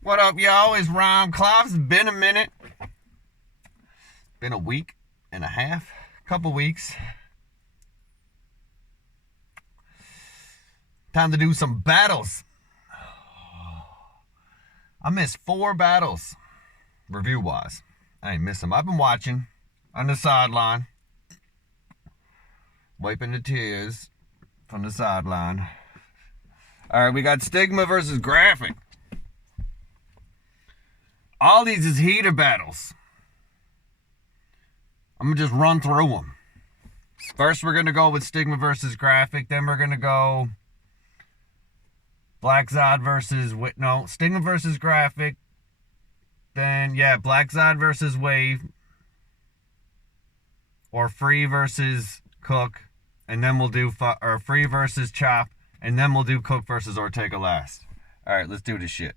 What up, y'all? It's Rhyme Clops. It's been a minute. Been a week and a half. Couple weeks. Time to do some battles. I missed 4 battles, review-wise. I ain't missed them. I've been watching on the sideline. Wiping the tears from the sideline. Alright, we got Stigma versus Graphic. All these is heater battles. I'm going to just run through them. First, we're going to go with Stigma versus Graphic. Then we're going to go Black Zod versus... No, Stigma versus Graphic. Then, Black Zod versus Wave. Or Free versus Cooc. And then we'll do Free versus Chop. And then we'll do Cooc versus Ortega last. Alright, let's do this shit.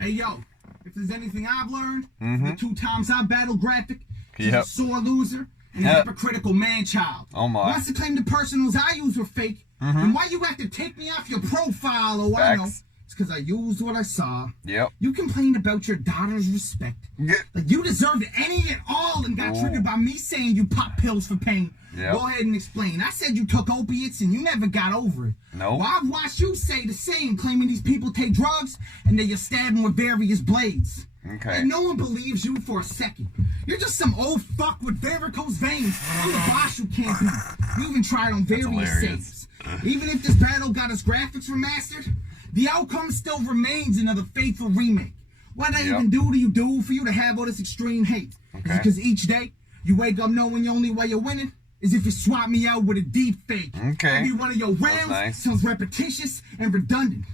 Hey yo, if there's anything I've learned, the 2 times I battled Graphic, he's a sore loser and a hypocritical man-child. Oh my. Once to claim the personals I used were fake, then why you have to take me off your profile or what I know? It's because I used what I saw. Yep. You complained about your daughter's respect. Like you deserved any and all and got triggered by me saying you pop pills for pain. Go ahead and explain. I said you took opiates and you never got over it. No. Well, I've watched you say the same, claiming these people take drugs and then you stab them with various blades. Okay. And no one believes you for a second. You're just some old fuck with varicose veins. I'm a boss you can't beat. You even tried on various saves. Even if this battle got its graphics remastered, the outcome still remains another faithful remake. What I even do for you to have all this extreme hate? Is it because each day you wake up knowing the only way you're winning is if you swap me out with a deep fake. Every one of your rounds sounds repetitious and redundant.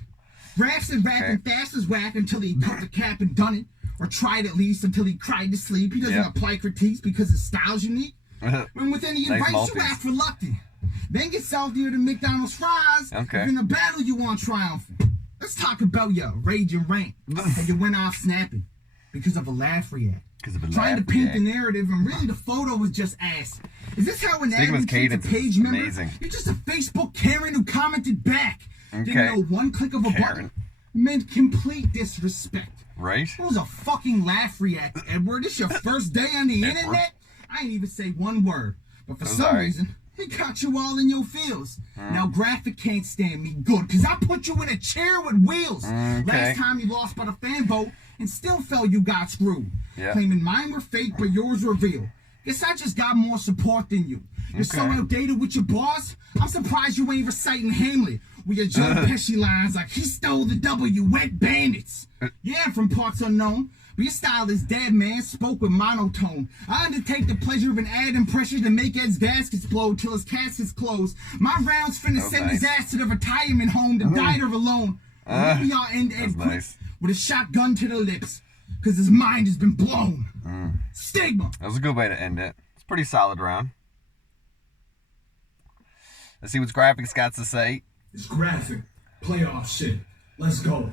Raps and rapping fast as whack until he cut the cap and done it. Or tried at least until he cried to sleep. He doesn't apply critiques because his style's unique. When with any advice you act reluctant. Then get saltier than McDonald's fries. In a battle you want triumphant. Let's talk about your rage and rant. And you went off snapping because of a laugh react. Trying to paint the narrative and really the photo was just ass. Is this how an admin treats a page member? You're just a Facebook Karen who commented back. Didn't know one click of a button meant complete disrespect. Right? It was a fucking laugh react, Edward. This your first day on the internet? I ain't even say one word. But for some reason, he got you all in your feels. Now Graphic can't stand me good, because I put you in a chair with wheels. Last time you lost by the fan vote, and still felt you got screwed. Claiming mine were fake, but yours were real. Guess I just got more support than you. You're so outdated with your boss, I'm surprised you ain't reciting Hamlet with your Joe Pesci lines like he stole the W, wet bandits. I'm from parts unknown, but your style is dead, man, spoke with monotone. I undertake the pleasure of an adding pressure to make Ed's desk explode till his casket's closed. My rounds finna send his ass to the retirement home to die there alone. Or maybe I'll end Ed quick with a shotgun to the lips, because his mind has been blown. Stigma. That was a good way to end it. It's a pretty solid round. Let's see what Graphics got to say. It's Graphic. Playoff shit. Let's go.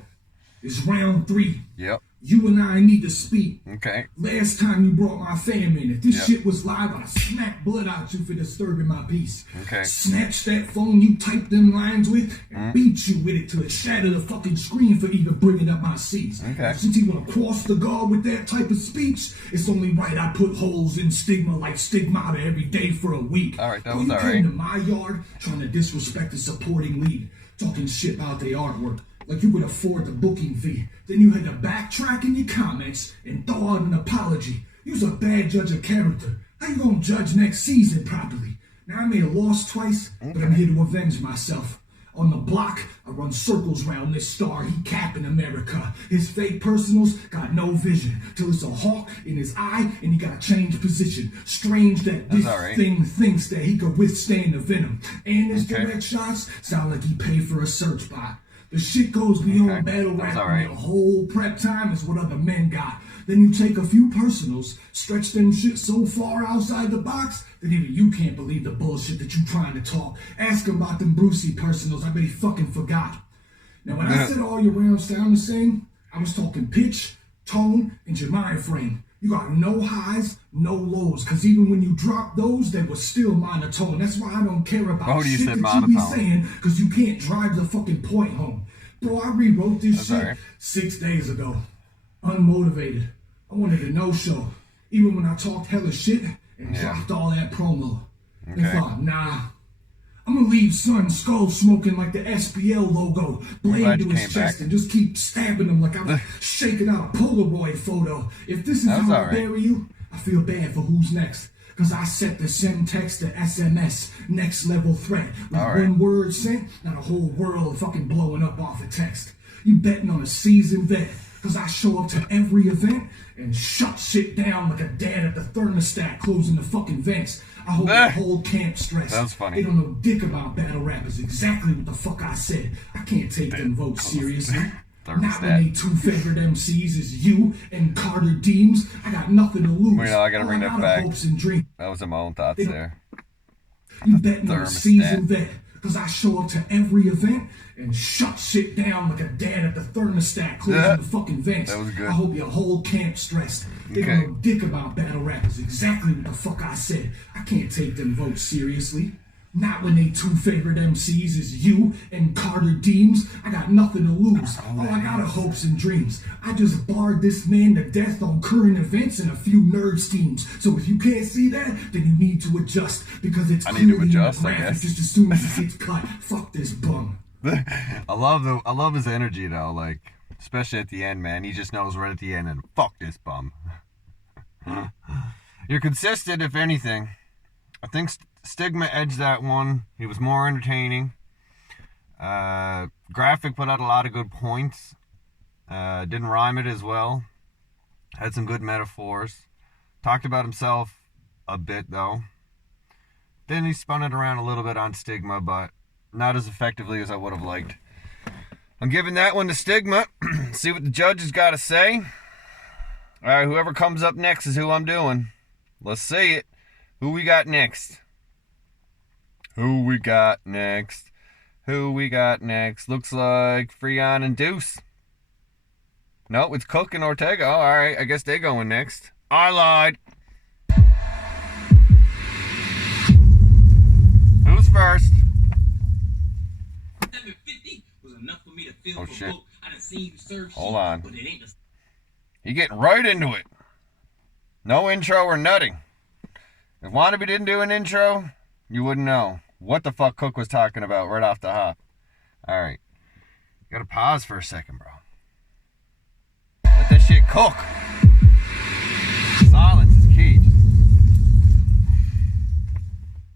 It's round 3. Yep. You and I need to speak. Okay. Last time you brought my fam in, if this shit was live, I'd smack blood out you for disturbing my peace. Okay. Snatch that phone you typed them lines with and beat you with it till it shattered the fucking screen for even bringing up my C's. Okay. Since you wanna cross the guard with that type of speech, it's only right I put holes in Stigma like Stigmata every day for a week. Alright, that was alright. You came to my yard trying to disrespect the supporting lead, talking shit about their artwork. Like you could afford the booking fee. Then you had to backtrack in your comments and thaw out an apology. You's a bad judge of character. How you gonna judge next season properly? Now I may have lost twice, but I'm here to avenge myself. On the block, I run circles round this star he capping America. His fake personals got no vision, till it's a hawk in his eye and he gotta change position. Strange that this thing thinks that he could withstand the venom. And his direct shots sound like he paid for a search bot. The shit goes beyond battle rap. The whole prep time is what other men got. Then you take a few personals, stretch them shit so far outside the box that even you can't believe the bullshit that you trying to talk. Ask him about them Brucey personals. I bet he fucking forgot. Now when I said all your rounds sound the same, I was talking pitch, Tone and your mind frame. You got no highs, no lows, because even when you drop those, they were still monotone. That's why I don't care about shit that you be saying, because you can't drive the fucking point home. Bro, I rewrote this shit 6 days ago. Unmotivated. I wanted a no-show. Even when I talked hella shit and dropped all that promo. And thought, nah, I'm gonna leave Son skull smoking like the SPL logo, blade to his chest, and just keep stabbing him like I'm shaking out a Polaroid photo. If this is how I bury you, I feel bad for who's next. Cause I set the send text to SMS, next level threat. With one word sent, not a whole world fucking blowing up off a text. You betting on a seasoned vet. Cause I show up to every event and shut shit down like a dad at the thermostat closing the fucking vents. I hope the whole camp stressed. That's funny. They don't know dick about battle rap is exactly what the fuck I said. I can't take them votes seriously. Not when they two favorite MCs is you and Carter Deems. I got nothing to lose. Wait, no, I gotta bring that back. Hopes and dreams. That was in my own thoughts there. You betting on a seasoned vet. Cause I show up to every event and shut shit down like a dad at the thermostat closing the fucking vents. That was good. I hope your whole camp stressed. They don't know dick about battle rap is exactly what the fuck I said. I can't take them votes seriously. Not when they two favorite MCs is you and Carter Deems. I got nothing to lose. All I got are hopes and dreams. I just barred this man to death on current events and a few nerd schemes. So if you can't see that, then you need to adjust because it's clearly in the graphic just as soon as it gets cut. Fuck this bum. I love his energy though, like especially at the end, man. He just knows right at the end and fuck this bum. You're consistent, if anything. I think Stigma edged that one. He was more entertaining. Graphic put out a lot of good points. Didn't rhyme it as well. Had some good metaphors. Talked about himself a bit though. Then he spun it around a little bit on Stigma, but not as effectively as I would have liked. I'm giving that one to Stigma. See what the judges got to say. All right, whoever comes up next is who I'm doing. Let's see it. Who we got next? Who we got next? Who we got next? Looks like Freeyon and Deuce. No, it's cooc and Ortega. Oh, all right, I guess they're going next. I lied. Who's first? 750 was enough for me to feel oh shit. I done seen you serve hold on. But it ain't the... You getting right into it. No intro or nothing. If Wannabe didn't do an intro, you wouldn't know what the fuck Cooc was talking about right off the hop. Alright. Gotta pause for a second, bro. Let that shit cook. Silence is key.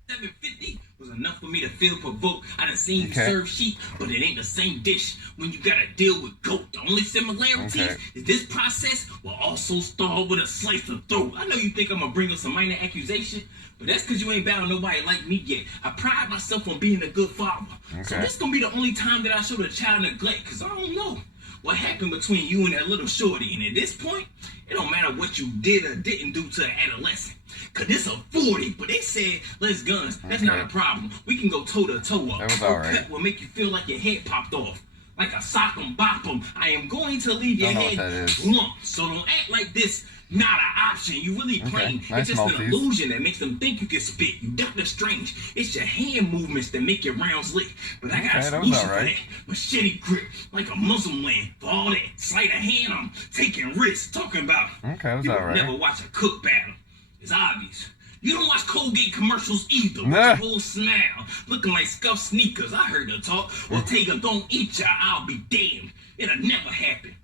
750 was enough for me to feel provoked. I done seen you serve sheep, but it ain't the same dish when you gotta deal with goat. The only similarities is this process will also start with a slice of throat. I know you think I'm gonna bring up some minor accusation, but that's because you ain't battled nobody like me yet. I pride myself on being a good father. So this gonna be the only time that I show the child neglect, because I don't know what happened between you and that little shorty. And at this point, it don't matter what you did or didn't do to an adolescent. Cause this a 40, but they said less guns. That's not a problem. We can go toe to toe up. Cut will make you feel like your head popped off. Like a sock 'em bop 'em. I am going to leave your head lumped. So don't act like this not an option. You really playing. It's just an illusion that makes them think you can spit. You Doctor Strange. It's your hand movements that make your rounds lit. But I got a solution for that. Machete grip, like a Muslim land. For all that sleight of hand, I'm taking risks. Talking about you will never watch a cook battle. It's obvious. You don't watch Colgate commercials either. With your whole smile looking like scuffed sneakers. I heard her talk. Ortega don't eat ya. I'll be damned. It'll never happen.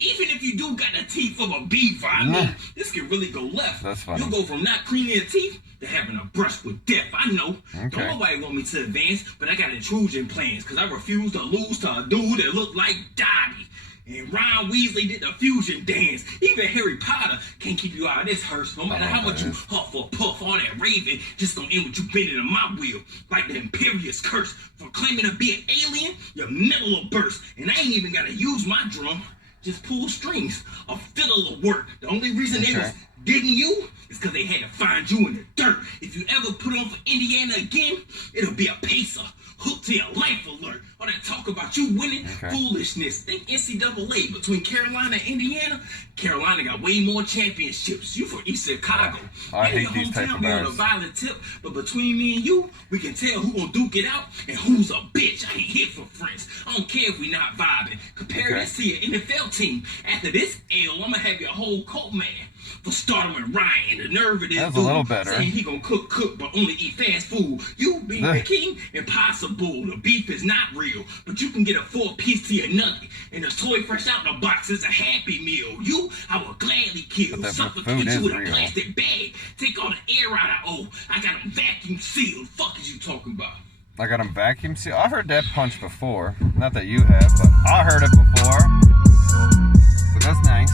Even if you do got the teeth of a beaver, I mean, this can really go left. That's funny. You'll go from not cleaning your teeth to having a brush with death. I know. Don't nobody want me to advance, but I got intrusion plans because I refuse to lose to a dude that looked like Dottie. And Ron Weasley did the fusion dance. Even Harry Potter can't keep you out of this hearse. No matter how much you huff or puff, all that raving just gonna end with you bending in my wheel. Like the Imperious curse. For claiming to be an alien, your metal will burst. And I ain't even gotta use my drum. Just pull strings. A fiddle will work. The only reason they was digging you is because they had to find you in the dirt. If you ever put on for Indiana again, it'll be a pacer. hooked to your life alert. All that talk about you winning, foolishness. Think NCAA between Carolina and Indiana. Carolina got way more championships. You from East Chicago. I hate your these type hometown of be on a bars. violent tip, but between me and you, we can tell who gonna duke it out and who's a bitch. I ain't here for friends. I don't care if we not vibing. Compare this to your NFL team. After this L, I'm gonna have your whole coat man. For starting with Ryan, the nerve of this That's a little better. saying he gonna cook, but only eat fast food. You being the king, impossible. The beef is not real, but you can get a 4-piece to your nugget, and the toy fresh out the box is a Happy Meal. You, I would gladly kill, suffocate you with a plastic bag, take all the air out of O. I got them vacuum sealed. Fuck is you talking about? I got them vacuum sealed. I've heard that punch before. Not that you have, but I heard it before. But that's nice.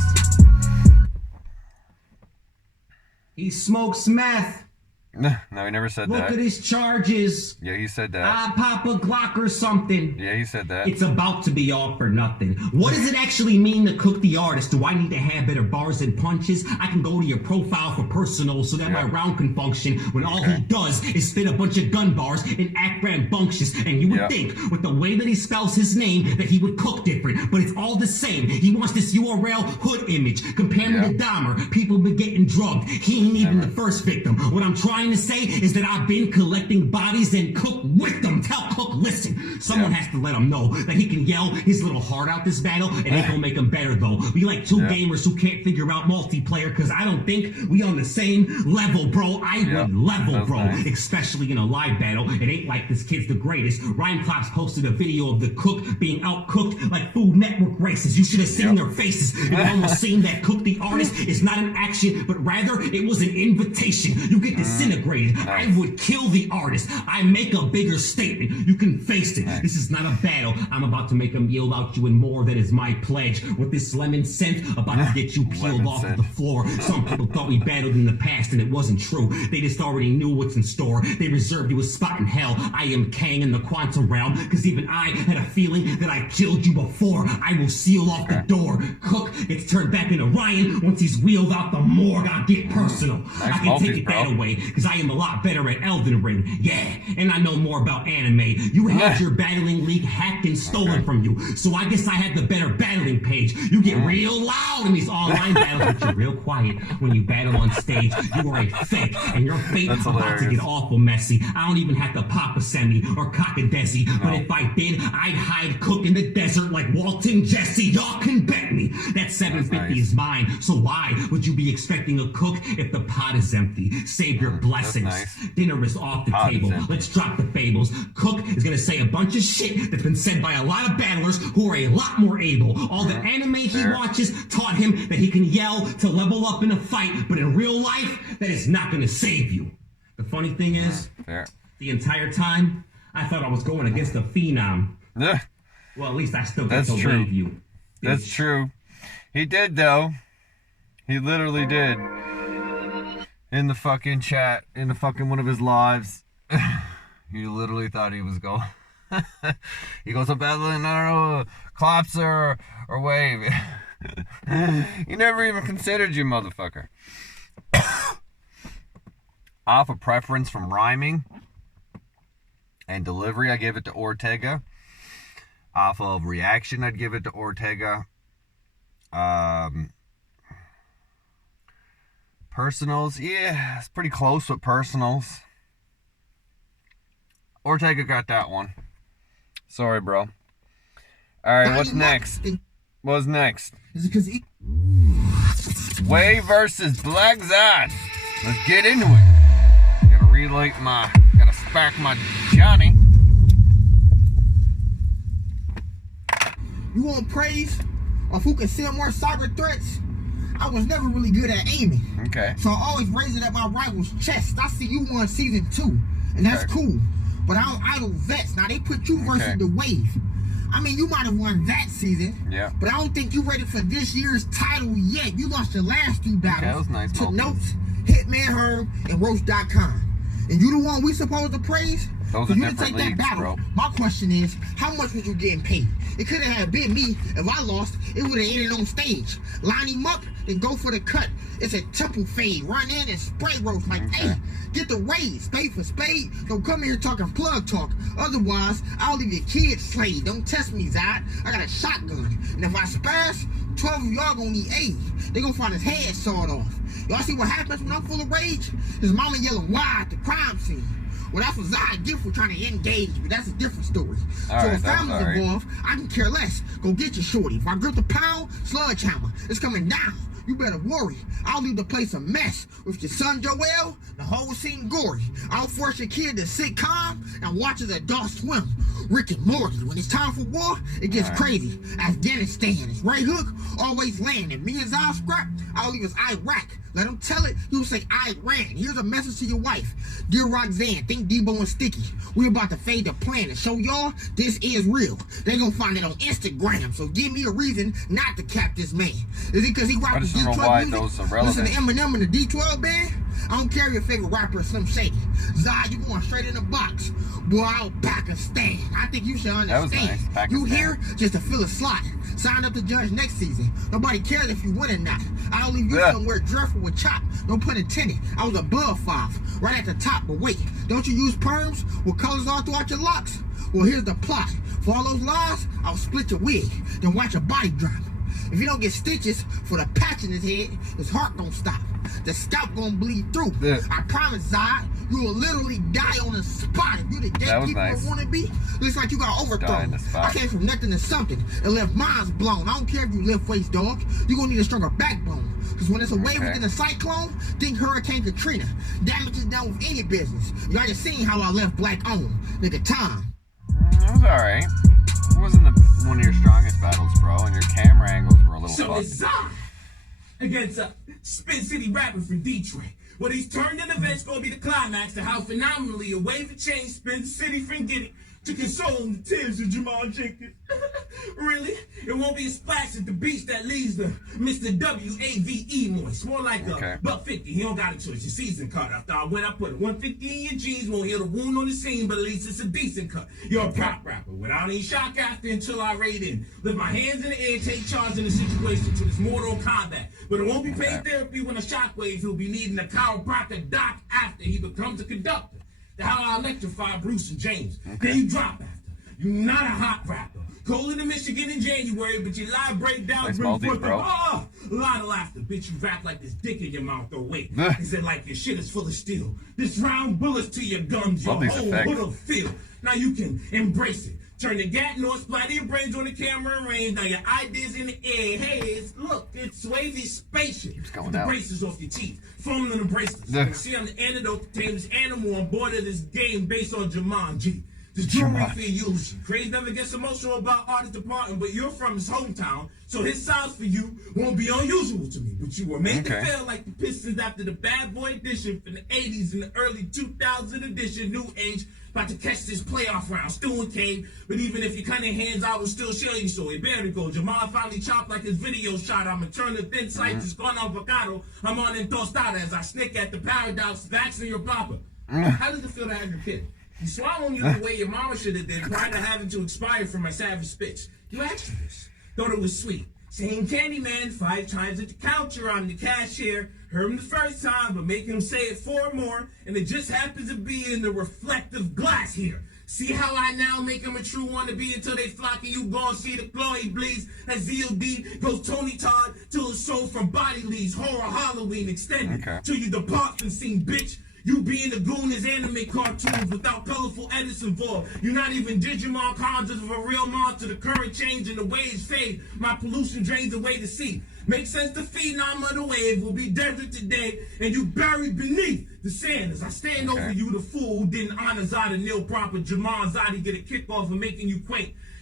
He smokes meth. No, he never said that. Look at his charges. Yeah, he said that. I pop a Glock or something. Yeah, he said that. It's about to be all for nothing. What does it actually mean to cook the artist? Do I need to have better bars and punches? I can go to your profile for personal so that my round can function when all he does is spit a bunch of gun bars and act rambunctious. And you would think, with the way that he spells his name, that he would cook different. But it's all the same. He wants this URL hood image. Compare me to Dahmer. People been getting drugged. He ain't even the first victim. What I'm trying to say is that I've been collecting bodies and Cook with them. Tell Cook, listen, someone has to let him know that he can yell his little heart out this battle. It ain't gonna make him better though. We like two gamers who can't figure out multiplayer, cause I don't think we on the same level, bro. I would level, bro, especially in a live battle. It ain't like this kid's the greatest. Rhyme Clops posted a video of the Cook being outcooked like Food Network races. You should have seen their faces. It almost seemed that Cook the artist is not an action, but rather it was an invitation. You get disintegrated. I would kill the artist. I make a bigger statement. You can face it. This is not a battle. I'm about to make him yield out you and more. That is my pledge. With this lemon scent, about to get you peeled off of the floor. Some people thought we battled in the past and it wasn't true. They just already knew what's in store. They reserved you a spot in hell. I am Kang in the quantum realm, cause even I had a feeling that I killed you before. I will seal off the door. Cook gets turned back into Ryan once he's wheeled out the morgue. I'll get personal. I can take it that away, cause I am a lot better at Elden Ring. Yeah, and I know more about anime. You had your battling league hacked and stolen from you, so I guess I had the better battling page. You get real loud in these online battles, but you're real quiet when you battle on stage. You are a fake, and your fate is about to get awful messy. I don't even have to pop a semi or cock a desi, but if I did, I'd hide Cook in the desert like Walton Jesse. Y'all can bet me that 750 is mine, so why would you be expecting a Cook if the pot is empty? Save your blessings. Dinner is off the table. Let's drop the fables. Cook is gonna say a bunch of shit that's been said by a lot of battlers who are a lot more able. All the anime he watches taught him that he can yell to level up in a fight, but in real life, that is not gonna save you. The funny thing is, the entire time, I thought I was going against a phenom. Well, at least I still get to wave you. That's true. He did, though. He literally did. In the fucking chat, in the fucking one of his lives, he literally thought he was going. He goes, I'm battling, I don't know, Clops or Wave. He never even considered you, motherfucker. Off a preference from rhyming and delivery, I give it to Ortega. Off of reaction, I'd give it to Ortega. Personals, yeah, it's pretty close with personals. Ortega got that one. Sorry, bro. Alright, what's next? What's next? Way versus Black Zod. Let's get into it. Gotta spark my Johnny. You want praise of who can send more cyber threats? I was never really good at aiming. Okay. So I always raise it at my rival's chest. I see you won season 2, and that's cool. But I don't idle vets. Now they put you versus the Wave. I mean, you might have won that season. Yeah. But I don't think you're ready for this year's title yet. You lost your last 2 battles. That was nice. To Notes, Hitman Herb, and Roach.com. And you the one we supposed to praise? Those For are you to different take that leagues, battle, bro. my question is, how much was you getting paid? It couldn't have been me. If I lost, it would have ended on stage. Line him up and go for the cut. It's a temple fade. Run in and spray roast like, hey, get the raise. Spade for spade. Don't come here talking plug talk. Otherwise, I'll leave your kids slayed. Don't test me, Zod. I got a shotgun. And if I spaz, 12 of y'all gonna need AIDS. They gonna find his head sawed off. Y'all see what happens when I'm full of rage? His mama yelling why at the crime scene. Well, that's what Zod get for trying to engage, but that's a different story. So if family's involved, I can care less. Go get your shorty. If I grip the pound, sledgehammer, it's coming down. You better worry. I'll leave the place a mess. With your son Joel, the whole scene gory. I'll force your kid to sit calm and watch as adults swim. Rick and Morty, when it's time for war, it gets crazy. Afghanistan, it's right hook, always landing. Me and Zod scrap, I'll leave us Iraq. Let him tell it, he'll say Iran. Here's a message to your wife. Dear Roxanne, think Debo and Sticky. We're about to fade the plan and show y'all this is real. They gonna find it on Instagram, so give me a reason not to cap this man. Is it because he rocked the D12 music? Listen to Eminem and the D12 band? I don't care if your favorite rapper is Slim Shady. Zod, you going straight in the box. Boy, I'll Pakistan. I think you should understand. Nice. You here just to fill a slot. Sign up to judge next season. Nobody cares if you win or not. I'll leave you somewhere dreadful with chop. No pun intended. I was above 5, right at the top. But wait, don't you use perms with colors all throughout your locks? Well, here's the plot. For all those lies, I'll split your wig, then watch your body drop. If you don't get stitches for the patch in his head, his heart don't stop. The scalp gonna bleed through. I promise, Zod, you will literally die on the spot. If you the gatekeeper or wannabe, looks like you got overthrown. I came from nothing to something and left minds blown. I don't care if you lift weights, dog. You gonna need a stronger backbone. Cause when it's a wave within a cyclone, think Hurricane Katrina. Damage is done with any business. Y'all just seen how I left black on. Nigga, time. It was alright. It wasn't one of your strongest battles, bro, and your camera angles were a little So fucked. it's Zod against a Spin City rapper from Detroit. What he's turned in event's gonna be the climax to how phenomenally a wave of change Spin City from getting to console the tears of Jamal Jenkins. Really? It won't be a splash at the beach that leaves the Mr. W-A-V-E moist. More like a $150. He don't got a choice. Your season cut. After I went, I put a 150 in your jeans. Won't heal the wound on the scene, but at least it's a decent cut. You're a prop rapper without any shock after until I raid in. Lift my hands in the air, take charge in the situation to this mortal combat. But it won't be paid therapy when a shockwave. He'll be needing a chiropractor doc after he becomes a conductor. How I electrify Bruce and James. Then you drop after. You're not a hot rapper. Cold in Michigan in January, but your live breakdown bring forth a lot of laughter. Bitch, you rap like this dick in your mouth. Oh wait, is it like your shit is full of steel? This round bullets to your guns, your whole hood will feel. Now you can embrace it. Turn the gat north, splatter your brains on the camera and rain. Now your ideas in the air. Hey, it's wavy spaceship. The braces off your teeth. Foaming on the bracelets. See, I'm the antidote to tame this animal on board of this game based on Jumanji. This jewelry for illusion. Craze never gets emotional about artist departing, but you're from his hometown, so his sounds for you won't be unusual to me. But you were made to feel like the Pistons after the Bad Boy edition from the 80s and the early 2000 edition, new age. About to catch this playoff round, still in cave. But even if you cut your hands, I will still show you. So it better go. Jamal finally chopped like his video shot. I'ma turn the thin slice, just gone avocado. I'm on in tostada as I snick at the paradox, vaccine your papa. How does it feel to have your kid? You swallowing you the way your mama should have did prior to having to expire from my savage spits. You asked for this. Thought it was sweet. Saying Candyman 5 times at the counter, I'm the cashier. Heard him the first time, but make him say it 4 more. And it just happens to be in the reflective glass here. See how I now make him a true wannabe until they flock and you gon' see the glow he bleeds. As ZOD goes Tony Todd till his soul from body leaves. Horror Halloween extended till you depart from scene, bitch. You being the goon is anime cartoons without colorful edits involved. You're not even Digimon conjures of a real monster. The current change and the waves fade. My pollution drains away the sea. Makes sense the phenom of the wave will be desert today, and you buried beneath the sand as I stand over you, the fool who didn't honor Zod and Neil proper. Jamal Zodi get a kick off of making you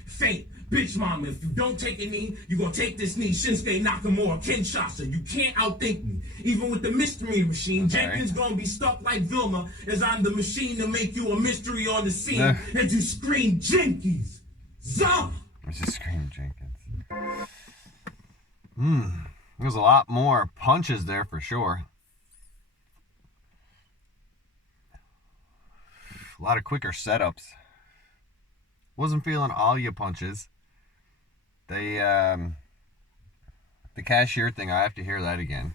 faint. Bitch mama, if you don't take a knee, you gonna take this knee. Shinsuke Nakamura, Kinshasa, you can't outthink me. Even with the mystery machine, Jenkins gonna be stuck like Vilma, as I'm the machine to make you a mystery on the scene. As you scream Jenkins. Zah! I just scream Jenkins. There's a lot more punches there for sure. A lot of quicker setups. Wasn't feeling all your punches. The cashier thing, I have to hear that again.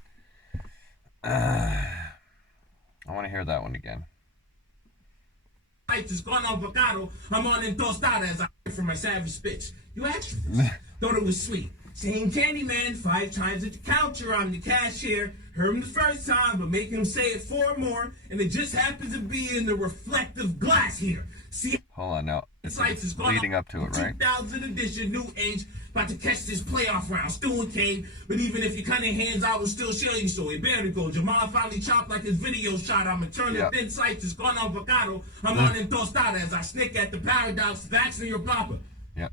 I want to hear that one again. It's gone avocado. I'm on in tostada as I for my savage bitch. You asked for this. Thought it was sweet. Saying Candyman 5 times at the counter. I'm the cashier. Heard him the first time, but make him say it 4 more. And it just happens to be in the reflective glass here. See, hold on now. It's leading up to it, right? 2000 edition, new age. About to catch this playoff round. Still in cave. But even if you cut in hands, I will still show you. So it better go. Jamal finally chopped like his video shot. I'm turning thin sights. It's gone avocado. I'm on in tostada as I snick at the paradox. Vaccine your papa.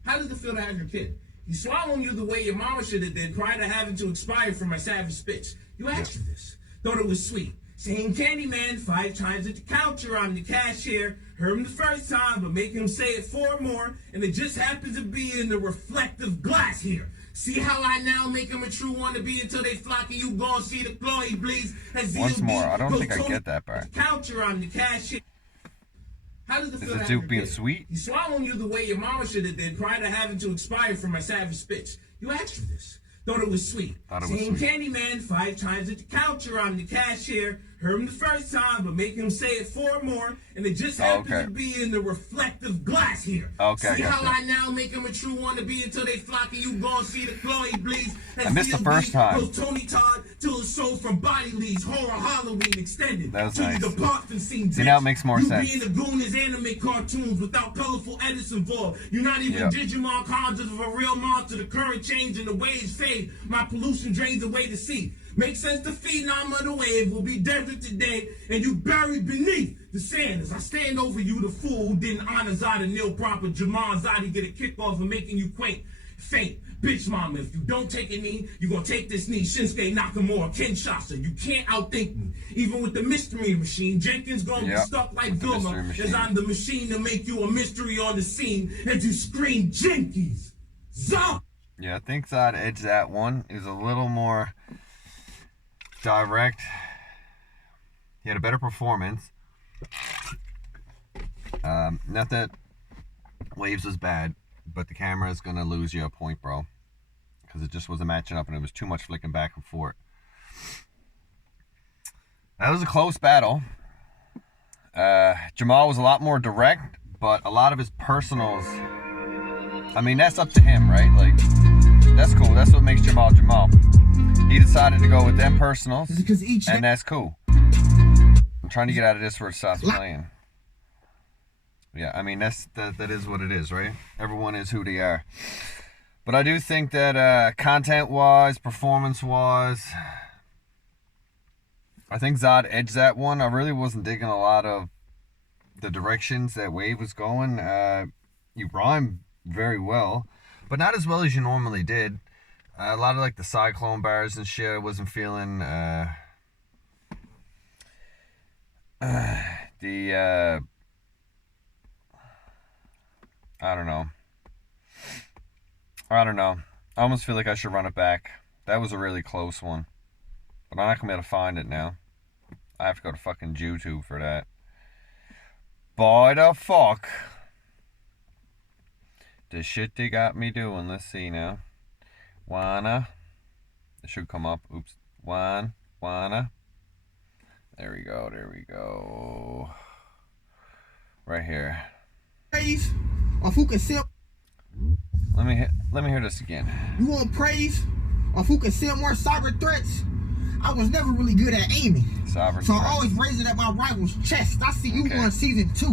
How does it feel to have your kid? He's swallowing you the way your mama should have did prior to having to expire from my savage spitch. You asked for this. Thought it was sweet. Saying Candyman 5 times at the counter. I'm the cashier. Heard him the first time, but make him say it 4 more. And it just happens to be in the reflective glass here. See how I now make him a true wannabe until they flock and you gon' see the glory bleeds. Once more. I don't think I get that part. Counter. I'm the cashier. How does it feel? Is the Duke being sweet? He's swallowing you the way your mama should have did prior to having to expire from my savage spitch. You asked for this. Thought it was sweet. Saying Candyman 5 times at the counter. I'm the cashier. Heard him the first time, but make him say it 4 more. And it just happens to be in the reflective glass here. See how I now make him a true wannabe until they flock and you gon' see the glory bleeds. I missed the first time. Goes Tony Todd till his soul from body leads. Horror Halloween extended. That was nice. The Boston scene. See, now it makes more sense. You being the goon is anime cartoons without colorful edits involved. You're not even Digimon conjures of a real monster. The current change and the waves fade. My pollution drains away the sea. Makes sense the phenom of the wave will be desert today, and you buried beneath the sand as I stand over you, the fool who didn't honor Zod and Neil proper. Jamal Zadi get a kickoff of making you faint. Bitch mama, if you don't take a knee, you gonna take this knee. Shinsuke Nakamura, Kinshasa, you can't outthink me. Even with the mystery machine, Jenkins gonna be stuck like Vilma, as I'm the machine to make you a mystery on the scene, as you scream Jenkins. Zod! Yeah, I think Zod edged that one. Is a little more direct. He had a better performance. Not that Waves was bad, but the camera is gonna lose you a point, bro, because it just wasn't matching up and it was too much flicking back and forth. That was a close battle. Jamal was a lot more direct, but a lot of his personals, I mean, that's up to him, right? Like, that's cool. That's what makes Jamal Jamal. He decided to go with them personals, and that's cool. I'm trying to get out of this where it stops playing. Yeah, I mean, that is what it is, right? Everyone is who they are. But I do think that content-wise, performance-wise, I think Zod edged that one. I really wasn't digging a lot of the directions that Wave was going. You rhymed very well, but not as well as you normally did. A lot of like the cyclone bars and shit I wasn't feeling. I don't know. I almost feel like I should run it back. That was a really close one. But I'm not going to be able to find it now. I have to go to fucking YouTube for that. Boy, the fuck. The shit they got me doing. Let's see now. Wanna. It should come up. Oops. Wanna. There we go. Right here. Praise or who can sell. Let me hear this again. You want praise or who can sell more cyber threats? I was never really good at aiming. So I always raised it at my rival's chest. I see you won season 2,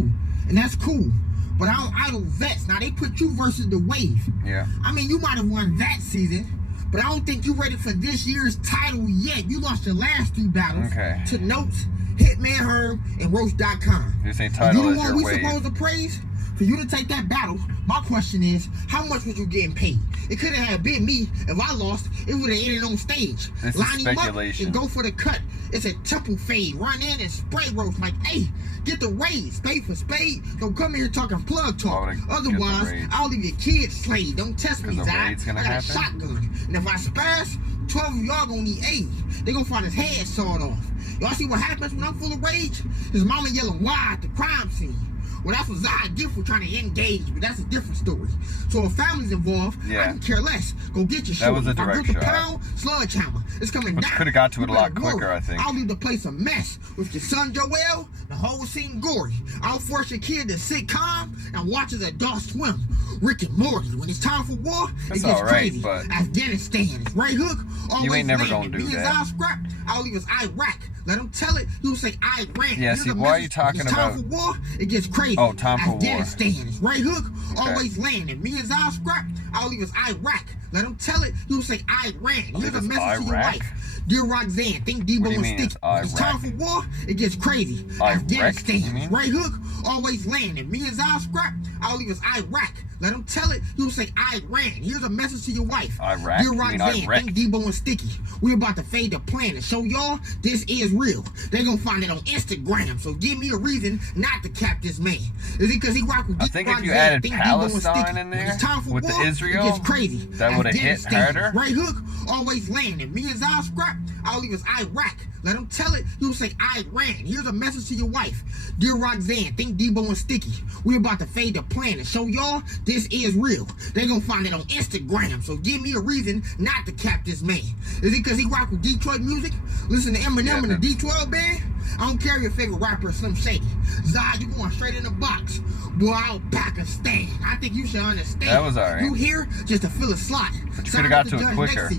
and that's cool. But I don't idle vets. Now they put you versus the Wave. Yeah. I mean, you might have won that season, but I don't think you're ready for this year's title yet. You lost your last 3 battles to Notes, Hitman Herb, and Roach.com. This ain't title you as the your one we Wave. supposed to praise? For you to take that battle, my question is, how much was you getting paid? It could have been me. If I lost, it would have ended on stage. This Line is him up speculation. and go for the cut. It's a temple fade. Run in and spray roast like, hey, get the raid. Spade for spade. Don't come here talking plug talk. Otherwise, I'll leave your kids slayed. Don't test me, Zod. I got a shotgun. And if I spaz, 12 of y'all gonna need AIDS. They gonna find his head sawed off. Y'all see what happens when I'm full of rage? His mama yelling why at the crime scene. Well, that's what Zod did for trying to engage, but that's a different story. So if family's involved, I can care less. Go get your shit. That was a direct shot. Pound, sledgehammer. It's coming down. Could have got to it a lot quicker, I think. I'll leave the place a mess with your son Joel. The whole scene gory. I'll force your kid to sit calm and watch his Adult Swim. Rick and Morty. When it's time for war, it gets crazy. But Afghanistan. It's right hook. You ain't never gonna do that. Scrap, I'll leave us Iraq. Let him tell it. He'll say Iran. Yeah, see, why are you talking about? Time for war, it gets crazy. Oh, time for war. Afghanistan. It's right hook. Always landing. Me and Zod scrap. I'll leave us Iraq. Let him tell it. He'll say Iran. Here's a message to your wife. Dear Roxanne, think Debo and Stick. It's time for war, it gets crazy. Afghanistan. Right hook, always landing. Me and Zod scrap. I'll leave us Iraq. Let him tell it. He'll say Iran. Here's a message to your wife. Iraq? Dear Roxanne, think Debo and Sticky. We're about to fade the plan and show y'all this is real. They gonna find it on Instagram. So give me a reason not to cap this man. Is it because he rock with I think if you added Palestine in there with the Israel, it gets crazy. That would have hit harder. Right hook, always landing. Me and Zod scrap. I'll leave us Iraq. Let him tell it. He'll say Iran. Here's a message to your wife. Dear Roxanne, think Debo and Sticky. We're about to fade the plan and show y'all this is real. They gonna find it on Instagram. So give me a reason not to cap this man. Is it because he rock with Detroit music? Listen to Eminem and the D12 band? I don't care if your favorite rapper is Slim Shady. Zod, you going straight in the box. Boy, I'll Pakistan. I think you should understand. That was alright. You here just to fill a slot. But you could have got to it quicker.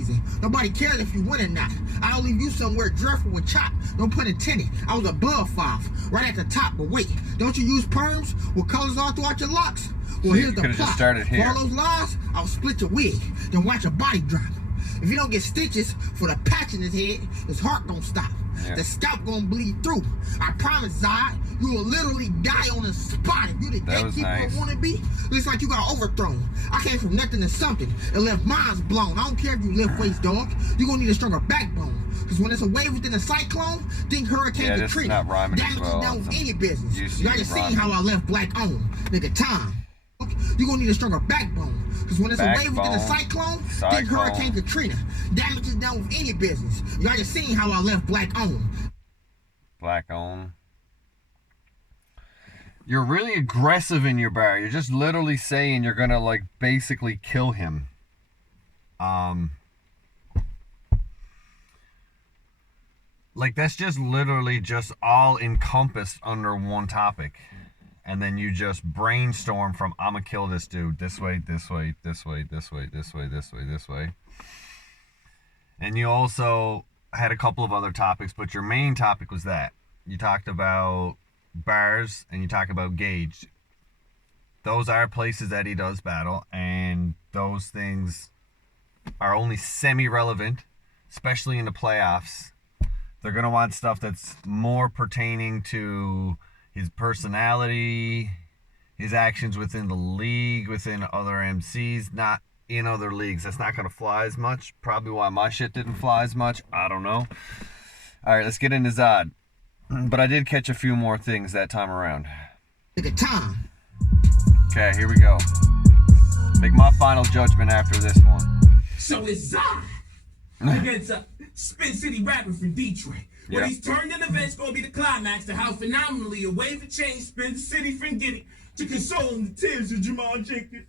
Nobody cares if you win or not. I'll leave you somewhere dreadful with chop. Don't put intended. I was above 5, right at the top. But wait, don't you use perms with colors all throughout your locks? Well, here's the plot. Just started here. For all those lies, I'll split your wig, then watch your body drop. If you don't get stitches for the patch in his head, his heart gonna stop. Yeah. The scalp gonna bleed through. I promise, Zod, you will literally die on the spot if you the gatekeeper I wanna be. Looks like you got overthrown. I came from nothing to something and left minds blown. I don't care if you lift weights, dog. You gonna need a stronger backbone. Cause when it's a wave within a cyclone, think Hurricane Katrina. Damage is done with any business. You already seen how I left black on. Nigga, time. You gonna need a stronger backbone. Cause when it's a wave within a cyclone, think Hurricane Katrina. Damage is done with any business. You already seen how I left black on. Black on. You're really aggressive in your bar. You're just literally saying you're gonna like basically kill him. Like that's just literally just all encompassed under one topic. And then you just brainstorm from I'm gonna kill this dude this way, this way, this way, this way, this way, this way, this way. And you also had a couple of other topics, but your main topic was that. You talked about bars and you talk about Gage. Those are places that he does battle, and those things are only semi-relevant, especially in the playoffs. They're gonna want stuff that's more pertaining to his personality, his actions within the league, within other MCs, not in other leagues. That's not going to fly as much. Probably why my shit didn't fly as much. I don't know. All right, let's get into Zod. But I did catch a few more things that time around. Nigga, time. Okay, here we go. Make my final judgment after this one. So it's Zod against a Spin City rapper from Detroit. What he's turned in events gonna be the climax to how phenomenally a wave of change spins the city from getting to console the tears of Jamal Jenkins.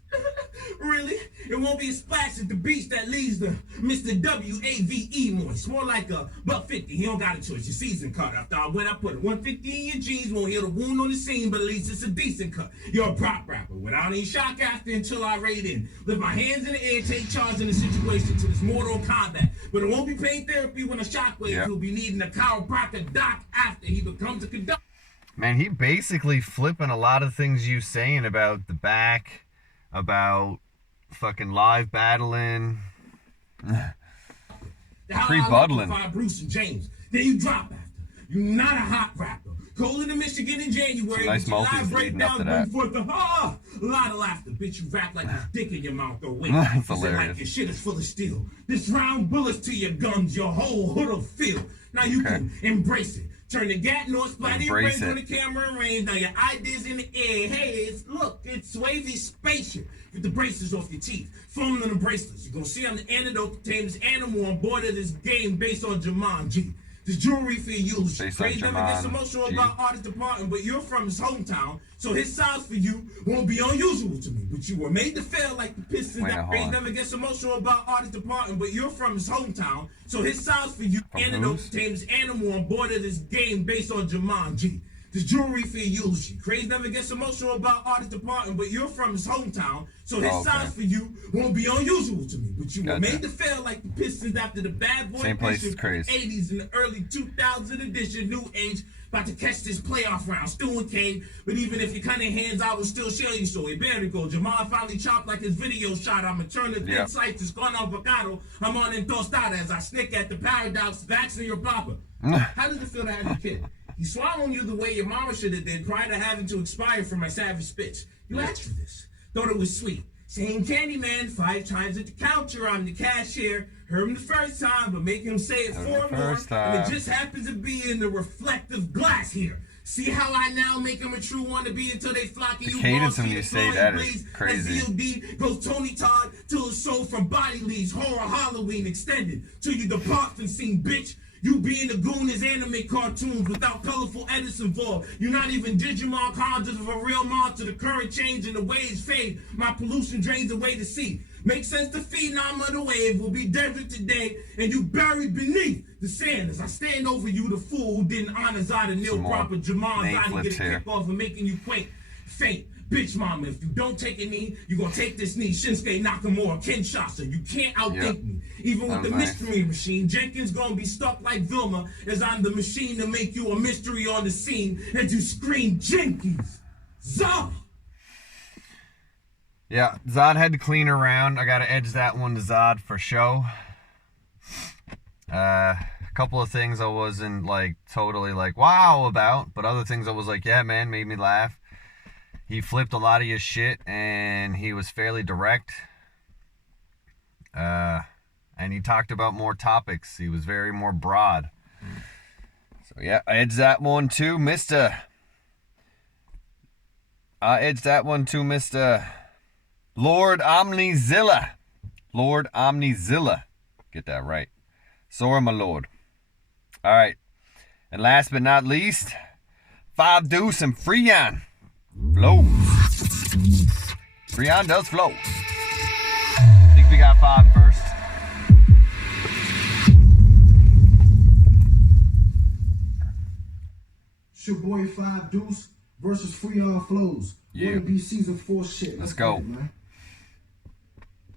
Really? It won't be a splash at the beach that leads to Mr. W-A-V-E moist. More like a $150. He don't got a choice. Your season cut. After I went, I put a 150 in your jeans. Won't heal the wound on the scene, but at least it's a decent cut. You're a prop rapper without any shock after until I raid in. Lift my hands in the air, take charge in the situation to this Mortal Kombat. But it won't be pain therapy when a shockwave will be needing a chiropractor doc after he becomes a conductor. Man, he basically flipping a lot of things you saying about the back, about fucking live battling, pre-buddling. Bruce and James. Then you drop after. You're not a hot rapper. Cold in the Michigan in January. Nice multis leading up to that. A lot of laughter. Bitch, you rap like there's dick in your mouth or wait. That's hilarious. Like your shit is full of steel. This round bullets to your guns, your whole hood'll feel. Now you can embrace it. Turn the gat north, splatter your brains on the camera and range. Now your ideas in the air. Hey, it's wavy spaceship. With the braces off your teeth. Foaming on the bracelets. You're gonna see I'm the antidote to tame this animal on board of this game based on Jumanji. This jewelry for you. Based on Craze never gets Jaman emotional G. about artist departing, but you're from his hometown, so his size for you won't be unusual to me. But you were made to feel like the Pistons. Wait, hold Craze on. never gets emotional about artist departing, but you're from his hometown, so his size for you. From Antidote whose? tames animal on board of this game based on Jaman G. This jewelry for eulogy. Craze never gets emotional about artist departing, but you're from his hometown, so his size for you won't be unusual to me. But you were made to feel like the Pistons after the bad boy Same place as edition, Craze. 80s and the early 2000 edition, new age. About to catch this playoff round, Stu and Kane. But even if your cunning hands, I will still show you. So it better go. Jamal finally chopped like his video shot. I'ma turn the thin slices, con avocado. I'm on in tostada as I snick at the paradox, vaccine your papa. How does it feel to have a kid? He's swallowing you the way your mama should have did prior to having to expire from my savage spits. You asked for this. Thought it was sweet. Saying Candyman 5 times at the counter. I'm the cashier. Heard him the first time, but make him say it 4 more. And it just happens to be in the reflective glass here. See how I now make him a true wannabe until they flock and The you cadence balls when you say that is crazy. As c.b.d goes Tony Todd till his soul from body leaves. Horror Halloween extended till you depart from scene, bitch. You being a goon is anime cartoons without colorful edits involved. You're not even Digimon conjures of a real monster. The current change and the waves fade. My pollution drains away the sea. Makes sense the phenom of the wave will be desert today, and you buried beneath the sand as I stand over you, the fool who didn't honor Zod and Neil proper. Jamal Zod get a kick off and making you quake, faint. Bitch mama, if you don't take a knee, you gonna take this knee. Shinsuke Nakamura, Kinshasa, you can't outthink me. Even with the mystery machine, Jenkins gonna be stuck like Vilma, as I'm the machine to make you a mystery on the scene, and you scream Jenkins, Zod. Yeah, Zod had to clean around. I gotta edge that one to Zod for show. A couple of things I wasn't like totally like wow about, but other things I was like, yeah man, made me laugh. He flipped a lot of his shit, and he was fairly direct. And he talked about more topics. He was very more broad. So yeah, I edged that one too, Mr. Lord Omnizilla. Lord Omnizilla. Get that right. Sorry, my lord. All right. And last but not least, 5 Deuce and freeyon. Flows. freeyon does flows. I think we got 5 first. It's your boy 5 Deuce versus freeyon flows. Yeah. Wanna be season 4 shit. Let's go. It, man.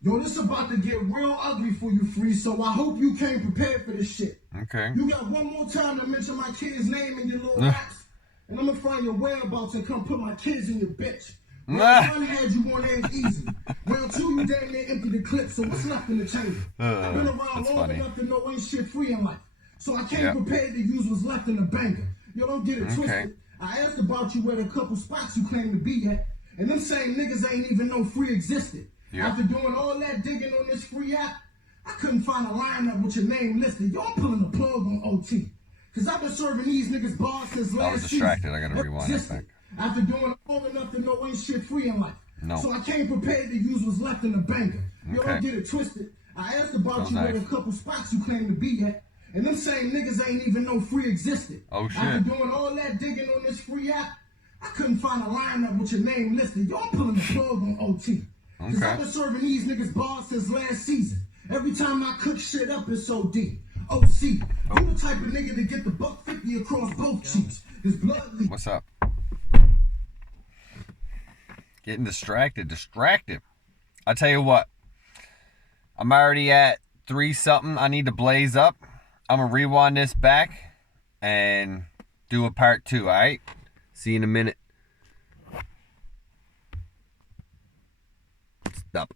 Yo, this about to get real ugly for you, Free, so I hope you came prepared for this shit. Okay. You got one more time to mention my kid's name in your little raps, and I'm gonna find your whereabouts and come put my kids in your bitch. Round 1 had you on aim easy. Round 2, you damn near empty the clip, so what's left in the chamber? I've been around long enough to know ain't shit free in life, so I came prepared to use what's left in the banker. Yo, don't get it twisted. I asked about you at a couple spots you claim to be at, and them same niggas ain't even know free existed. After doing all that digging on this free app, I couldn't find a lineup with your name listed. Yo, I'm pulling the plug on OT. Cause I've been serving these niggas bars since last season. I was distracted. I gotta rewind that back. After doing long enough to know ain't shit free in life. So I came prepared to use what's left in the banker. Yo, don't get it twisted. I asked about you at a couple spots you claim to be at, and them same niggas ain't even know free existed. Oh shit. After doing all that digging on this free app, I couldn't find a lineup with your name listed. Yo, I'm pulling the plug on OT. Cause I've been serving these niggas bars since last season. Every time I cook shit up, it's so deep. OC, you the type of nigga to get the $150 across both cheeks. His blood leak. What's up? Getting distracted. I tell you what. I'm already at 3 something. I need to blaze up. I'm gonna rewind this back and do a part 2, alright? See you in a minute. Stop.